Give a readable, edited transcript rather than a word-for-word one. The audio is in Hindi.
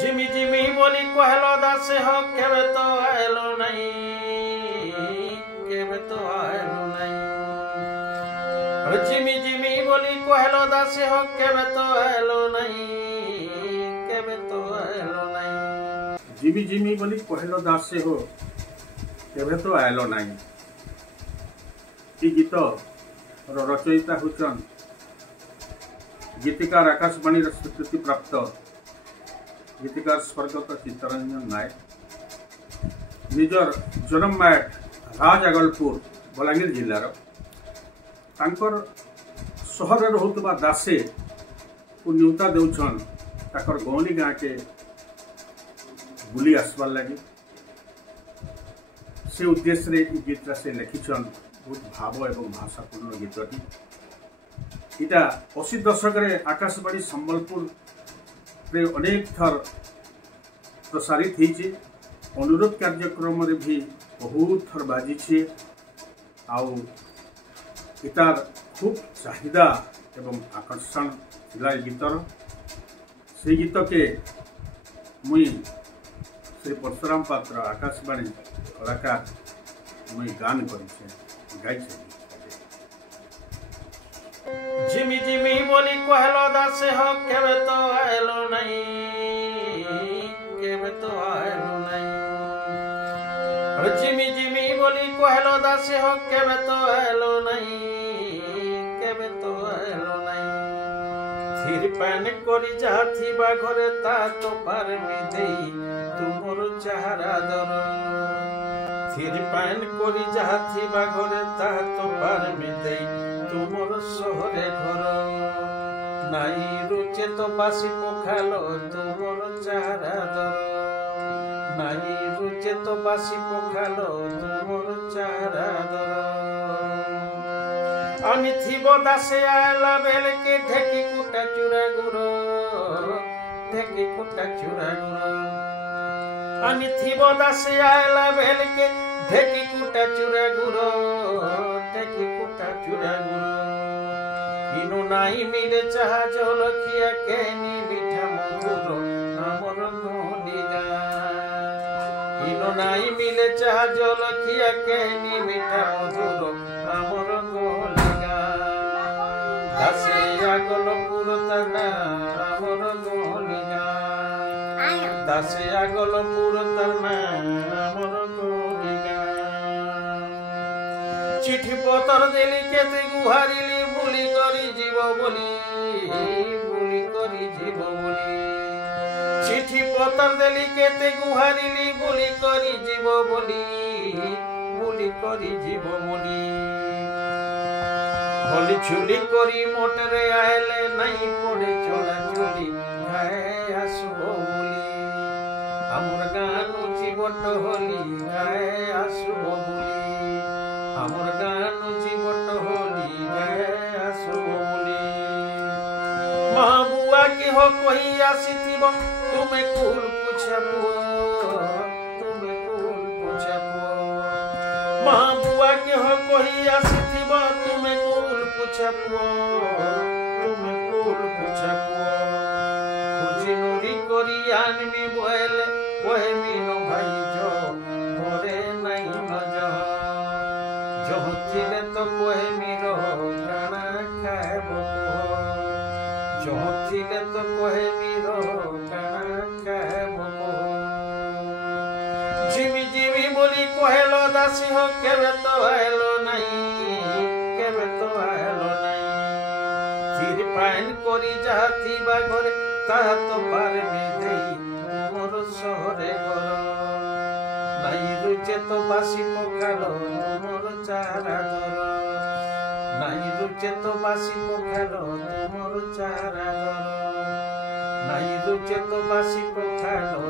झिमी झिमी बोली कहलो दासे हो केबे तो आयलो नहीं, केबे तो आयलो नहीं। झिमी झिमी बोली कहलो दासे हो केबे तो आयलो नहीं, केबे तो आयलो नहीं। झिमी झिमी बोली कहलो दासे हो केबे तो आयलो नहीं। गीत रचयिता होचन गीतिकार आकाशवाणी स्वीकृति प्राप्त गीतिकार स्वर्गत चित्तरंजन नायक निजर जन्म माट राज आगलपुर बलांगीर जिलार तांकर सहर रोहुतबा दासे को न्यूता देउछन ताकर गौनी गाँ के बुली आसबार लगी से उद्देश्य रे गीतटा से लिखिछन बहुत भाव एवं भाषापूर्ण गीतटी। इटा 80 दशक आकाशवाणी संबलपुर रे अनेक थर प्रसारित होइछे। अनुरोध कार्यक्रम रे भी बहुत थर बाजी आउ इतार खूब चाहिदा एवं आकर्षण थिला गीतर। से गीत के मुई श्री परशुराम पात्र आकाशवाणी कलाकार मुई गान करिछे गाइछे। झिमी झिमी बोली कहलो दासे हो केबे तो आयलो नहीं, केबे तो आयलो नहीं। झिमी झिमी बोली कहलो दासे हो केबे तो आयलो नहीं, केबे तो आयलो नहीं। थिर पान करी जाथी बा घरे ता तो पार मी देई तुमर चाहरा दर। थिर पान करी जाथी बा घरे ता तो पार मी देई तुमर सहरे घर। नाई रुचे तो बासी पखालो तुमर चारा दर। नाई रुचे तो बासी पखालो तुमर चारा दर। अनि थिबो दासे आयला बेल के ढेकी कुटा चूरा गुरो, ढेकी कुटा चूरा गुरो। अनि थिबो दासे आयला बेल के ढेकी कुटा चूरा गुरो, ढेकी कुटा चूरा गुरो। इनु नाई मिले चाहा जलखिया केनी मिठा मधुर हमर गोलिगा। इनु नाई मिले चाहा जलखिया केनी मिठा मधुर हमर गोलिगा। दासे आगल पुरतना हमर गोलिगा। दासे आगल पुरतना हमर गोलिगा। चिठी पतर देली केते गुहारिली বুলি করি জীব বলি, বুলি করি জীব বলি। চিঠি পতর দেলি কেতে গুহারিলি বুলি করি জীব বলি, বুলি করি জীব বলি। হলি ছুলি করি মোটরে আইলে নাই পড়ে চলা চলি গায়ে আসব বলি। আমার গান জীবট হলি গায়ে আসব বলি। আমার গান জীবট হলি গায়ে बुआ की हो कोई आसी थी बो तुम्हें कुल पूछा पुओ, तुम्हें कुल पूछा पुओ। माँ बुआ की हो कोई आसी थी बो तुम्हें कुल पूछा पुओ, तुम्हें कुल पूछा पुओ। खुजी नुरी कोरी आनमी बोले कोहे मीनो भाई जो मोरे नहीं न जो थिले तो कोहे मीरो गाना खाए बो। जोथिले तो कोहे मीरो काना काहे मोको। झिमी झिमी बोली कहलो दासी हो केबे तो आयलो नहीं, केबे तो आयलो नहीं। थिर पान करी जाथी बा घरे ता तो पार मी देई तुमर सहरे घर। नाई रुचे तो बासी पखालो तुमर चारा दर। नाई रुचे तो बासी पखालो तुमर चारा दर। नाई रुचे तो बासी पखालो